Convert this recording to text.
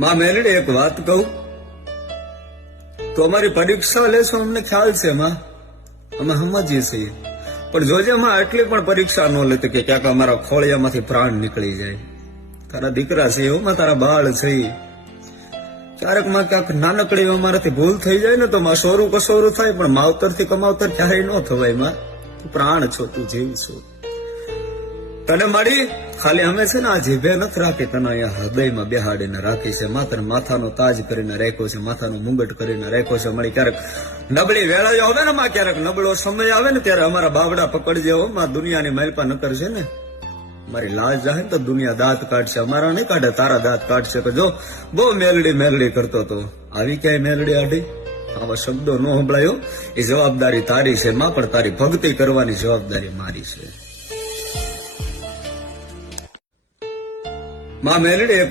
માં મેલડી એક વાત કહું તો અમારી પરીક્ષા લેશો અમને ખ્યાલ છે માં, અમે સમજીએ છીએ, પણ જોજે માં આટલી પણ પરીક્ષા ન લેતી કે ક્યાંક અમારા ખોળિયામાંથી પ્રાણ નીકળી જાય. તારા દીકરા છે એમાં, તારા બાળ છે, ક્યારેક માં ક્યાંક નાનકડી અમારાથી ભૂલ થઈ જાય ને તો માં સોરું કસોરું થાય, પણ માવતર થી કમાવતર ક્યારેય ન થવાય. માં તું પ્રાણ છો, તું જીવ છો. તને મારી ખાલી અમે છે ને આ જીભે નથી રાખી, તને અહીંયા હૃદયમાં બેહાડીને રાખી છે. માત્ર માથાનો તાજ કરીને રાખ્યો છે, માથાનો મુંગટ કરીને રાખ્યો છે. મારી ક્યારેક નબળી વેળાઓ આવે ને માં, ક્યારેક નબળો સમય આવે ને ત્યારે અમારા બાવડા પકડજે હો માં. દુનિયાની માલપા ન કરશે ને, મારી લાજ જાય તો દુનિયા દાંત કાઢશે, અમારા નહીં કાઢે, તારા દાંત કાઢશે. કે જો બહુ મેલડી મેલડી કરતો તો આવી ક્યાંય મેલડી આડી, આવા શબ્દો ન સંભળાયો. એ જવાબદારી તારી છે માં, પણ તારી ભક્તિ કરવાની જવાબદારી મારી છે. માં મેલડી એક